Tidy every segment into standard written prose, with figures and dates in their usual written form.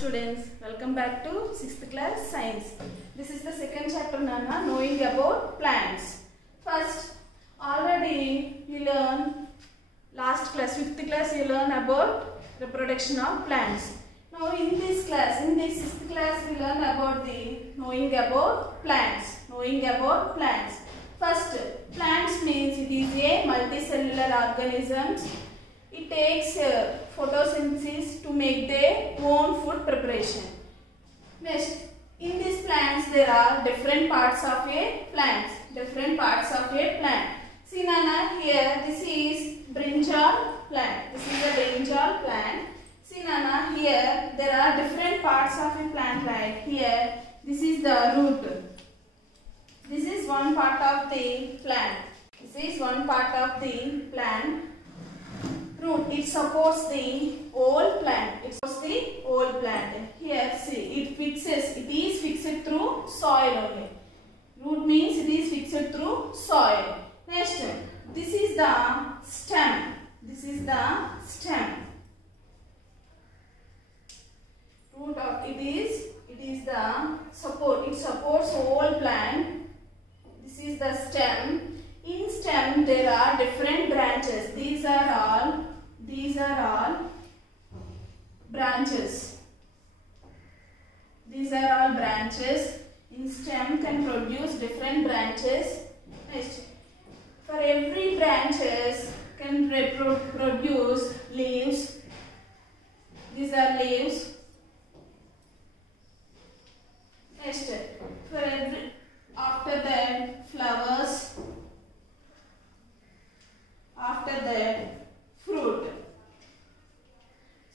students, welcome back to 6th class science. This is the second chapter, Nana, knowing about plants. First, already you learned last class, 5th class, you learned about reproduction of plants. Now in this class, in this 6th class, we learn about the knowing about plants. Knowing about plants. First, plants means it is a multicellular organisms. It takes photosynthesis to make their own food preparation. Next, in these plants there are different parts of a plant. Different parts of a plant. See Nana, here this is brinjal plant. This is a brinjal plant. See Nana, here there are different parts of a plant, like here this is the root. This is one part of the plant. This is one part of the plant. Root, it supports the whole plant. It supports the whole plant. Here, see, it is fixed through soil only. Root means it is fixed through soil. Next, this is the stem. This is the stem. Root of it is the support. It supports whole plant. This is the stem. In stem there are different branches. These are all branches. These are all branches. In stem can produce different branches. Next, for every branches can produce leaves. These are leaves. Next, for every after that flowers. After that fruit.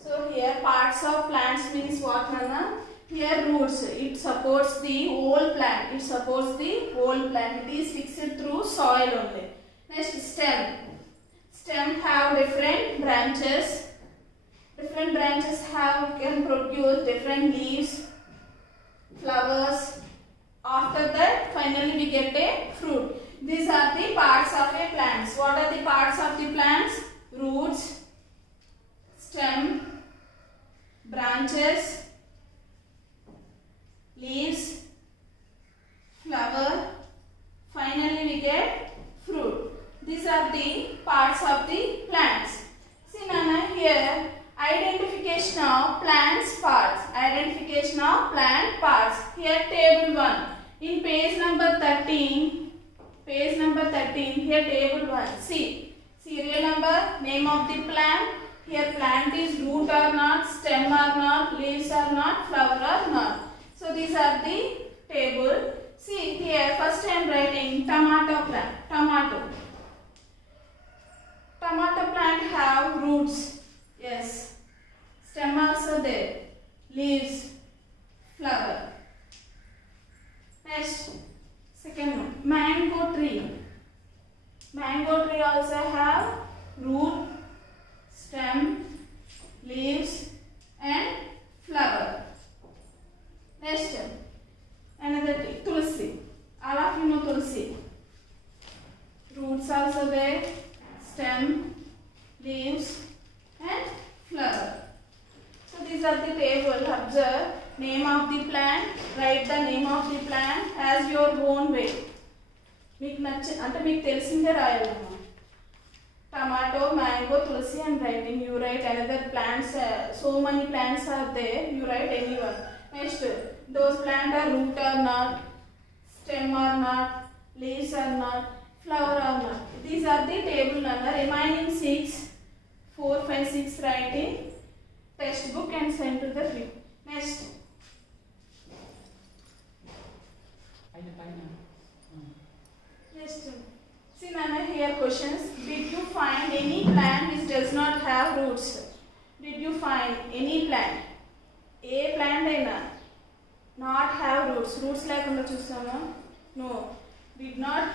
So here parts of plants means what, Nana? Here roots. It supports the whole plant. It supports the whole plant. It is fixed through soil only. Next, stem. Stem have different branches. Different branches can produce different leaves, flowers. After that, finally we get a fruit. These are the parts of a plant. What are the parts of the plants? Roots, stem, branches, leaves, flower. Finally we get fruit. These are the parts of the plants. See Nana, here identification of plants parts. Identification of plant parts. Here table 1. In page number 13. Page number 13, here table 1. See, serial number, name of the plant. Here plant is root or not, stem or not, leaves or not, flower or not. So these are the table. See here, first I am writing tomato plant. Tomato. Tomato plant have roots. Yes. Stem also there. Leaves, flower. Next. Second one, mango tree. Mango tree also have root, stem, leaves and flower. Next, another tree, tulsi. All of you know tulsi. Roots also there, stem, leaves and flower. So these are the table. Observe. Name of the plant, write the name of the plant as your own way. మీకు అంటే మీకు తెలిసిందే రాయాలమ్మా. Tomato, mango, tulsi and writing. You write another plants. So many plants are there. You write anyone. Next, those plants are root or not, stem or not, leaves or not, flower or not. These are the table number. Remaining 6, 4, 5, 6 writing textbook and send to the group. Next. Next, see Nana, here questions. Did you find any plant which does not have roots? Did you find any plant? A plant aina not have roots. Roots lekunda chusama? No. Did not.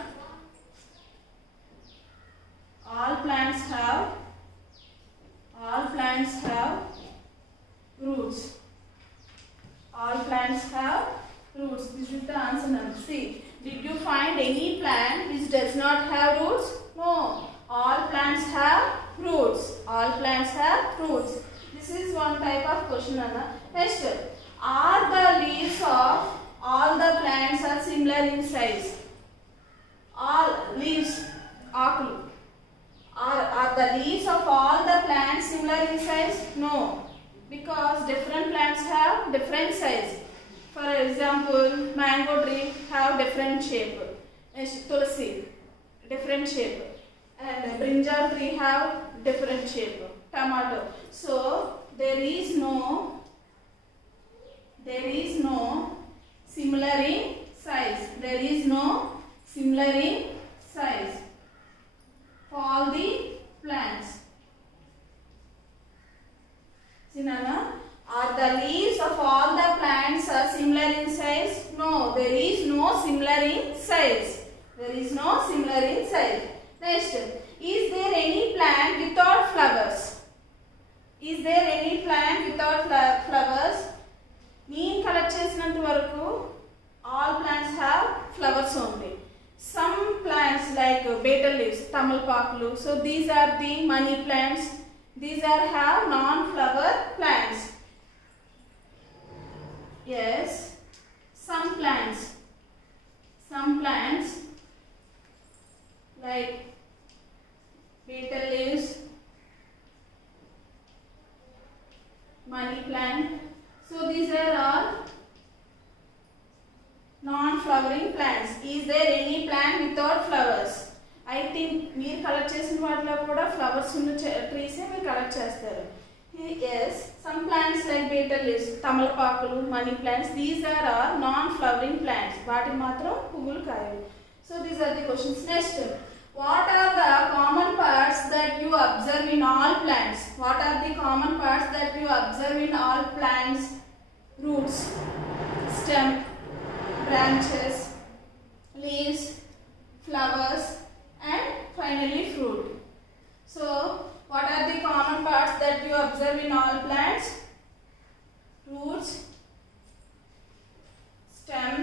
All plants have roots. All plants have roots. This is the answer number. See. Did you find any plant which does not have roots? No. All plants have roots. All plants have roots. This is one type of question, Anna. Next, are the leaves of all the plants are similar in size? All leaves, ఆకులు. Are the leaves of all the plants similar in size? No, because different plants have different size. For example, mango tree have different shape. Tulsi, different shape. And brinjal tree have different shape. Tomato. So there is no similar in size. There is no similar in size for all the plants. See, Nana, are the leaves of all the plants are similar in size? No, there is no similar in size. There is no similar in size. Next, is there any plant without flowers? Is there any plant without flowers? Neen collect chesinanta varaku all plants have flowers only. Some plants like betel leaves, tamalpakulu, so these are the money plants. These are have non-flower plants. Yes, some plants like betel leaves, money plant. So these are all non-flowering plants. Is there any plant without flowers? I think మీరు collect చేసిన వాటిలో కూడా flowers ఉన్న trees మీరు collect చేస్తారు. Yes, some plants like betel leaves, tamalpakulu, money plants, these are all non-flowering plants. వాటి మాత్రం పువ్వులు కాయవు. So these are the questions. Next, what are the common parts that you observe in all plants? What are the common parts that you observe in all plants? Roots, stem, branches, leaves, flowers, and finally fruit. So what are the common parts that you observe in all plants? Roots, stem,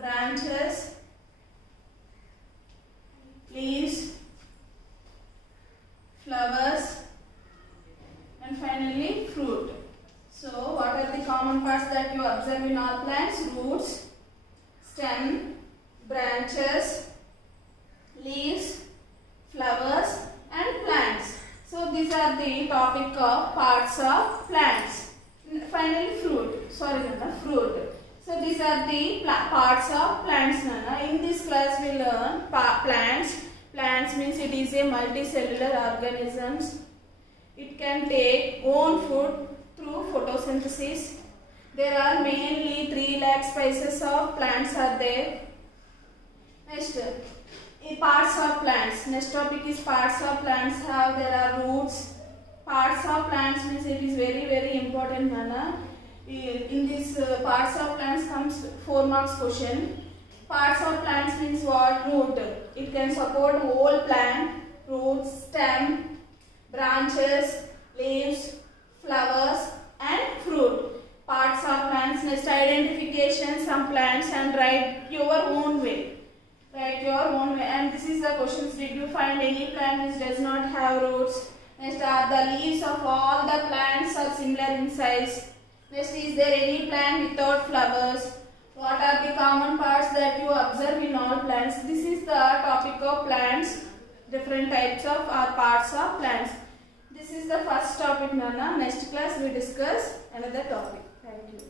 branches, leaves, flowers, and finally fruit. So what are the common parts that you observe in all plants? Roots, stem, branches, leaves, flowers, and plants. So these are the topic of parts of plants. Finally fruit. Sorry, Nana, fruit. So these are the parts of plants, Nana. In this class we learn plants. Plants means it is a multicellular organisms. It can take own food through photosynthesis. There are mainly 3 lakh species of plants are there. Next, parts of plants. Next topic is parts of plants. How there are roots. Parts of plants means it is very very important, Nana. In this parts of plants comes 4 marks question. Parts of plants means what? Root. It can support whole plant. Roots, stem, branches, leaves, flowers, and fruit. Parts of plants. Next, identification some plants and write your own way. Write your own way. And this is the questions. Did you find any plant which does not have roots? Next, are the leaves of all the plants are similar in size? Next, is there any plant without flowers? What are the common parts that you observe in all plants? This is the topic of plants. Different types of parts of plants. This is the first topic, Nana. Next class we discuss another topic. Thank you.